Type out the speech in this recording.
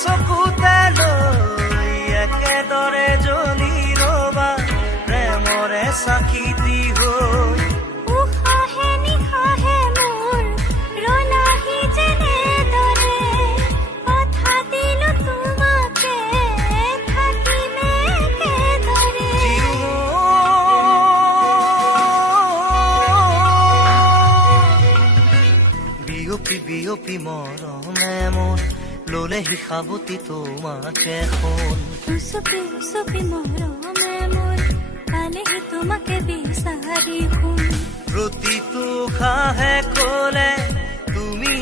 চকুতে লৈ একেদৰে জ্বলি ৰবা প্ৰেমৰে চাকিতি হৈ। উশাহে নিশাহে মোৰ ৰলাহি যেনেদৰে, কথা দিলো তোমাকে থাকিমে একেদৰে। বিয়পি বিয়পি মৰমে মোৰ ললেহি সাৱতি তোমাকে সোণ। উচপি উচপি মৰমে মোৰ পালেহি তোমাকে বিচাৰি শুন। প্ৰতিটো খাহে কলে তুমি